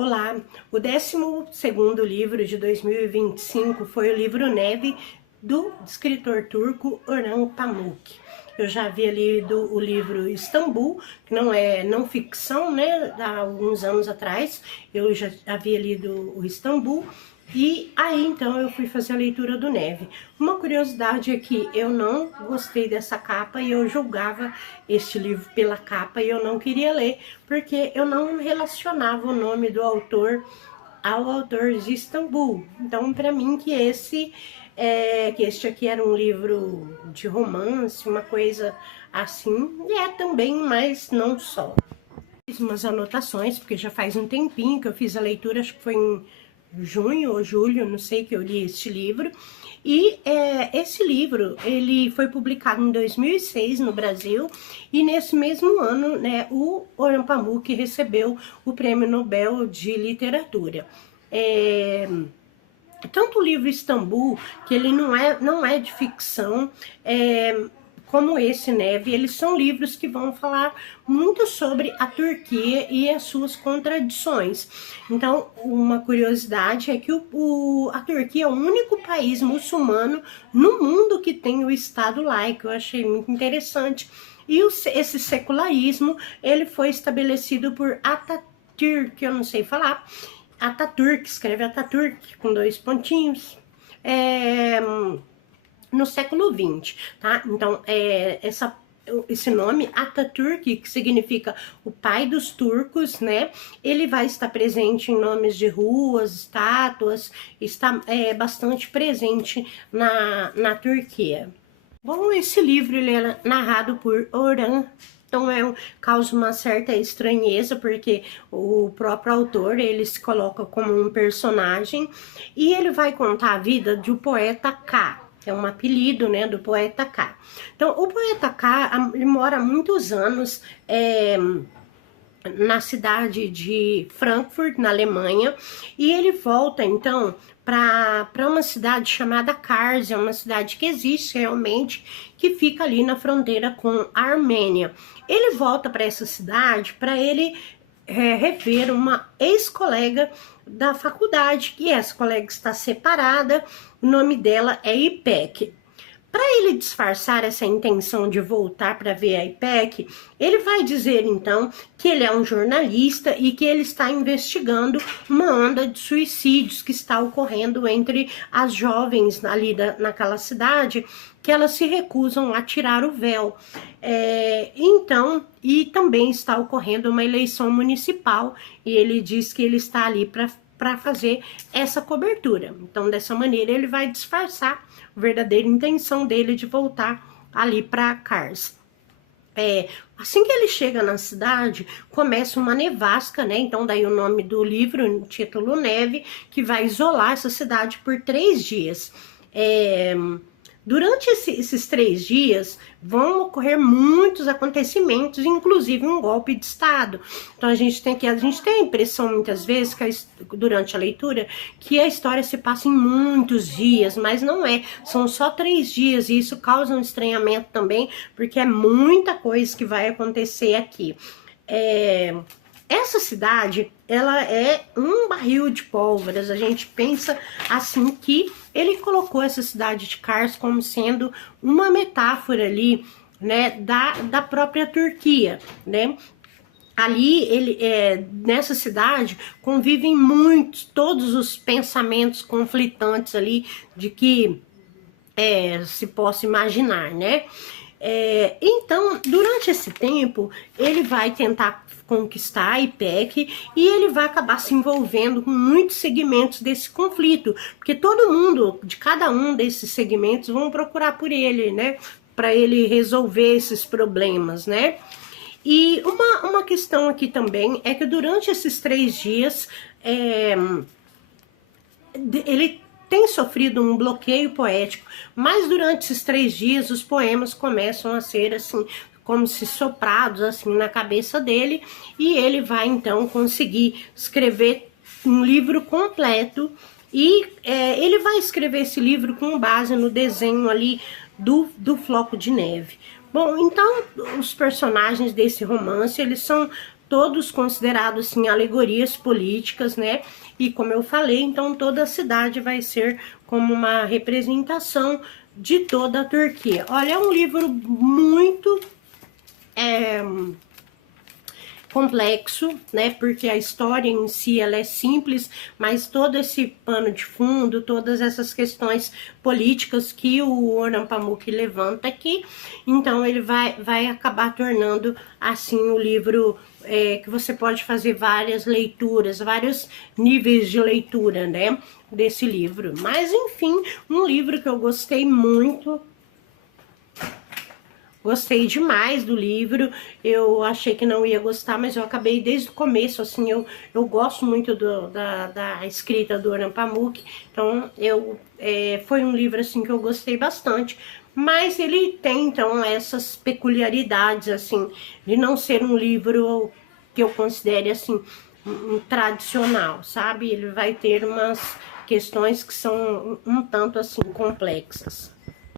Olá, o 12º livro de 2025 foi o livro Neve, do escritor turco Orhan Pamuk. Eu já havia lido o livro Istambul, que não é não ficção, né? Há alguns anos atrás, eu já havia lido o Istambul. E aí, então, eu fui fazer a leitura do Neve. Uma curiosidade é que eu não gostei dessa capa e eu julgava este livro pela capa e eu não queria ler, porque eu não relacionava o nome do autor ao autor de Istambul. Então, para mim, que este aqui era um livro de romance, uma coisa assim, e é também, mas não só. Fiz umas anotações, porque já faz um tempinho que eu fiz a leitura, acho que foi em junho ou julho, não sei, que eu li este livro. E esse livro, ele foi publicado em 2006 no Brasil, e nesse mesmo ano, né, o Orhan Pamuk recebeu o Prêmio Nobel de Literatura. Tanto o livro Istambul, que ele não é de ficção, como esse Neve, eles são livros que vão falar muito sobre a Turquia e as suas contradições. Então, uma curiosidade é que a Turquia é o único país muçulmano no mundo que tem o Estado laico. Eu achei muito interessante. E esse secularismo, ele foi estabelecido por Atatürk, eu não sei falar. Atatürk, escreve Atatürk com 2 pontinhos. No século XX, tá? Então, esse nome, Atatürk, que significa o pai dos turcos, né? Ele vai estar presente em nomes de ruas, estátuas, está bastante presente na Turquia. Bom, esse livro ele é narrado por Orhan. Então causa uma certa estranheza, porque o próprio autor, ele se coloca como um personagem, e ele vai contar a vida do poeta K, que é um apelido, né, do poeta K. Então, o poeta K, ele mora há muitos anos na cidade de Frankfurt, na Alemanha, e ele volta, então, para uma cidade chamada Kars, é uma cidade que existe realmente, que fica ali na fronteira com a Armênia. Ele volta para essa cidade para ele rever uma ex-colega da faculdade, e essa colega está separada, o nome dela é Ipek. Para ele disfarçar essa intenção de voltar para ver a Ipek, ele vai dizer então que ele é um jornalista e que ele está investigando uma onda de suicídios que está ocorrendo entre as jovens ali naquela cidade, que elas se recusam a tirar o véu. Então, e também está ocorrendo uma eleição municipal, e ele diz que ele está ali para fazer essa cobertura. Então, dessa maneira, ele vai disfarçar a verdadeira intenção dele de voltar ali para Kars. Assim que ele chega na cidade, começa uma nevasca, né? Então, daí o nome do livro, o título Neve, que vai isolar essa cidade por 3 dias. Durante esses 3 dias, vão ocorrer muitos acontecimentos, inclusive um golpe de Estado. Então, a gente tem a impressão, muitas vezes, durante a leitura, que a história se passa em muitos dias, mas não é. São só 3 dias, e isso causa um estranhamento também, porque é muita coisa que vai acontecer aqui. Essa cidade, ela é um barril de pólvoras. A gente pensa assim que ele colocou essa cidade de Kars como sendo uma metáfora ali, né, da própria Turquia, né? Ali, nessa cidade, convivem todos os pensamentos conflitantes ali de que se possa imaginar, né? Então, durante esse tempo, ele vai tentar conquistar a Ipek, e ele vai acabar se envolvendo com muitos segmentos desse conflito, porque todo mundo, de cada um desses segmentos, vão procurar por ele, né, para ele resolver esses problemas, né. E uma questão aqui também é que durante esses 3 dias, ele tem sofrido um bloqueio poético, mas durante esses 3 dias os poemas começam a ser assim, como se soprados assim na cabeça dele, e ele vai então conseguir escrever um livro completo, e ele vai escrever esse livro com base no desenho ali do floco de neve. Bom, então os personagens desse romance, eles são todos considerados, assim, alegorias políticas, né? E como eu falei, então toda a cidade vai ser como uma representação de toda a Turquia. Olha, é um livro muito complexo, né? Porque a história em si ela é simples, mas todo esse pano de fundo, todas essas questões políticas que o Orhan Pamuk levanta aqui, então ele vai acabar tornando assim o livro que você pode fazer várias leituras, vários níveis de leitura, né? Desse livro. Mas enfim, um livro que eu gostei muito. Gostei demais do livro, eu achei que não ia gostar, mas eu acabei desde o começo, assim, eu gosto muito da escrita do Orhan Pamuk, então foi um livro, assim, que eu gostei bastante, mas ele tem, então, essas peculiaridades, assim, de não ser um livro que eu considere, assim, um tradicional, sabe? Ele vai ter umas questões que são um tanto, assim, complexas.